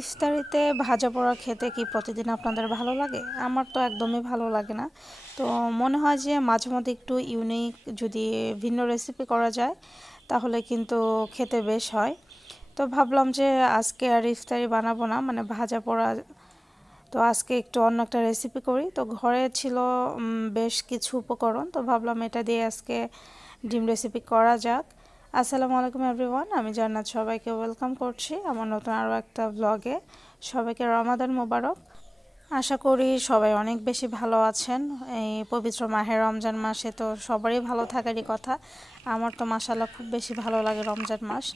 ইফতারিতে ভাজা পোড়া খেতে কি প্রতিদিন আপনাদের ভালো লাগে? আমার তো একদমই ভালো লাগে না। তো মনে হয় যে মাঝে মধ্যে একটু ইউনিক যদি ভিন্ন রেসিপি করা যায় তাহলে কিন্তু খেতে বেশ হয়। তো ভাবলাম যে আজকে আর ইফতারি বানাবো না, মানে ভাজা পোড়া। তো আজকে একটু অন্য একটা রেসিপি করি। তো ঘরে ছিল বেশ কিছু উপকরণ, তো ভাবলাম এটা দিয়ে আজকে ডিম রেসিপি করা যাক। আসসালামু আলাইকুম এভরিওয়ান, আমি জান্নাত সবাইকে ওয়েলকাম করছি আমার নতুন আরও একটা ব্লগে। সবাইকে রমাদান মোবারক। আশা করি সবাই অনেক বেশি ভালো আছেন। এই পবিত্র মাহে রমজান মাসে তো সবারই ভালো থাকারই কথা। আমার তো মাশাআল্লাহ খুব বেশি ভালো লাগে রমজান মাস,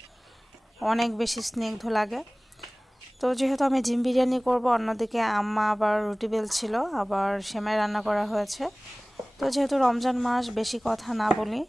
অনেক বেশি স্নিগ্ধ লাগে। তো যেহেতু আমি ডিম বিরিয়ানি করব, অন্যদিকে আম্মা আবার রুটি বেলছিল, আবার সেমাই রান্না করা হয়েছে। তো যেহেতু রমজান মাস, বেশি কথা না বলি,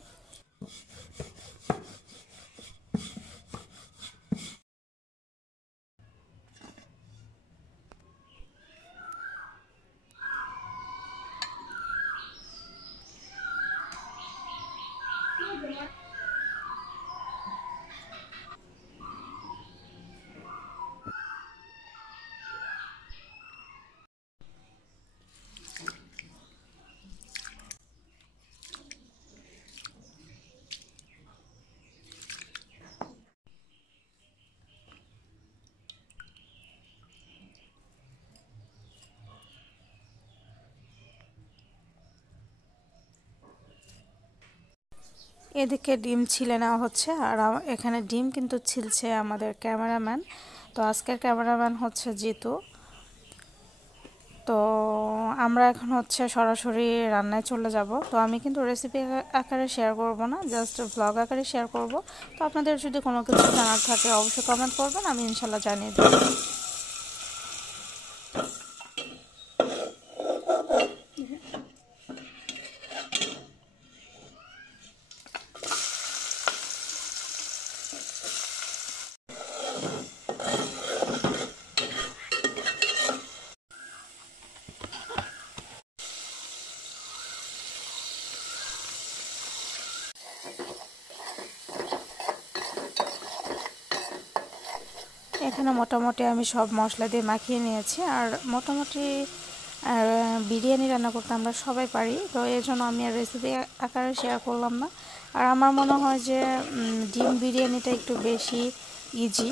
এদিকে ডিম ছিলে নেওয়া হচ্ছে, আর এখানে ডিম কিন্তু ছিলছে আমাদের ক্যামেরাম্যান। তো আজকের ক্যামেরাম্যান হচ্ছে জিতু। তো আমরা এখন হচ্ছে সরাসরি রান্নায় চলে যাব। তো আমি কিন্তু রেসিপি আকারে শেয়ার করব না, জাস্ট ব্লগ আকারে শেয়ার করব। তো আপনাদের যদি কোনো কিছু জানার থাকে অবশ্যই কমেন্ট করবেন, আমি ইনশাল্লাহ জানিয়ে দেব। এখানে মোটামুটি আমি সব মশলা দিয়ে মাখিয়ে নিয়েছি, আর মোটামুটি আর বিরিয়ানি রান্না করতে আমরা সবাই পারি। তো এই জন্য আমি আর রেসিপি আকারে শেয়ার করলাম না। আর আমার মনে হয় যে ডিম বিরিয়ানিটা একটু বেশি ইজি।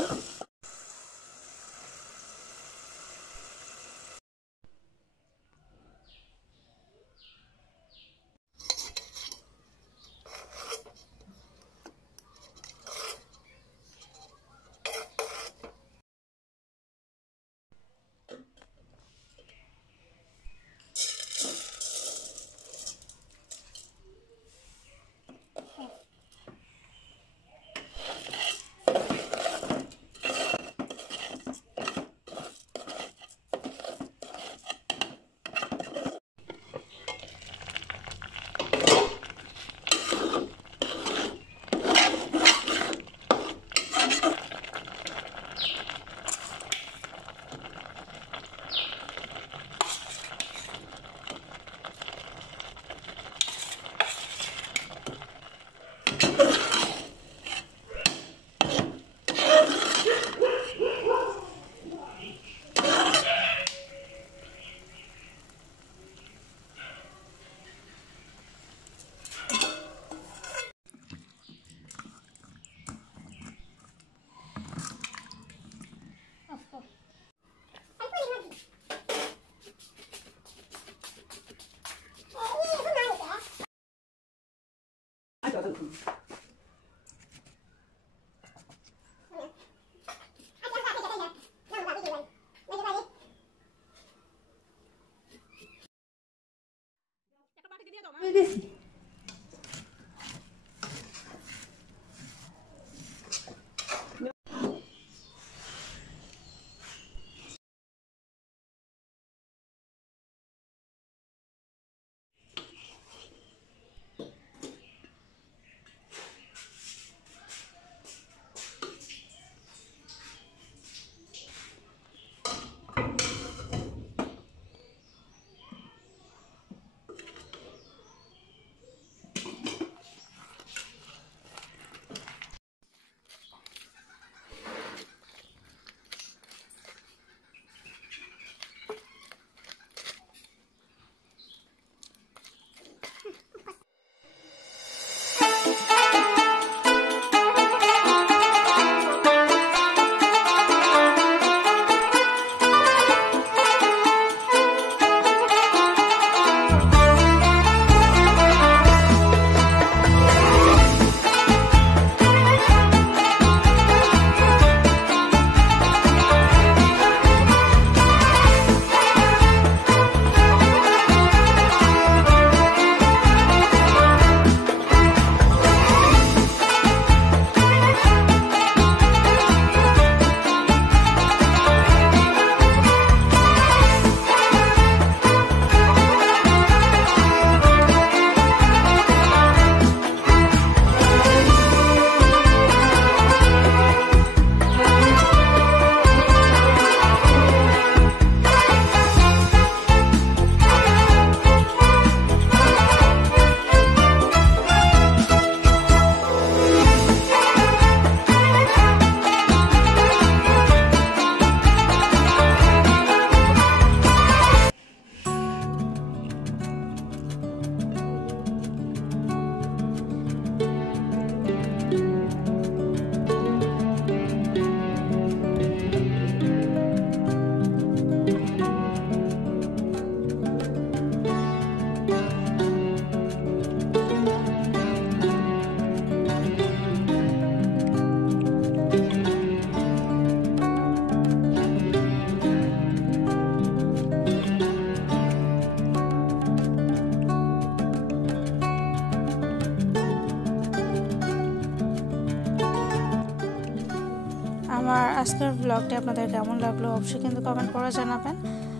আজকের ব্লগটি আপনাদের কেমন লাগলো অবশ্যই কিন্তু কমেন্ট করে জানাবেন।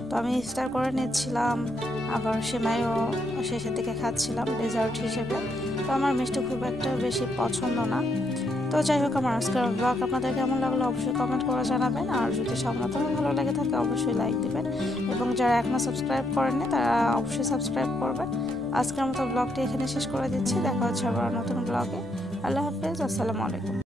তো আমি ইফতার করে নিচ্ছিলাম, আবার সেমাইও শেষের দিকে খাচ্ছিলাম ডেজার্ট হিসেবে। তো আমার মিষ্টি খুব একটা বেশি পছন্দ না। তো যাই হোক, আমার আজকের ব্লগ আপনাদের কেমন লাগলো অবশ্যই কমেন্ট করে জানাবেন। আর যদি সামনাতম ভালো লেগে থাকে অবশ্যই লাইক দিবেন, এবং যারা এখনও সাবস্ক্রাইব করেননি তারা অবশ্যই সাবস্ক্রাইব করবেন। আজকের মতো ব্লগটি এখানে শেষ করে দিচ্ছি। দেখা হচ্ছে আবার নতুন ব্লগে। আল্লাহ হাফেজ, আসসালামু আলাইকুম।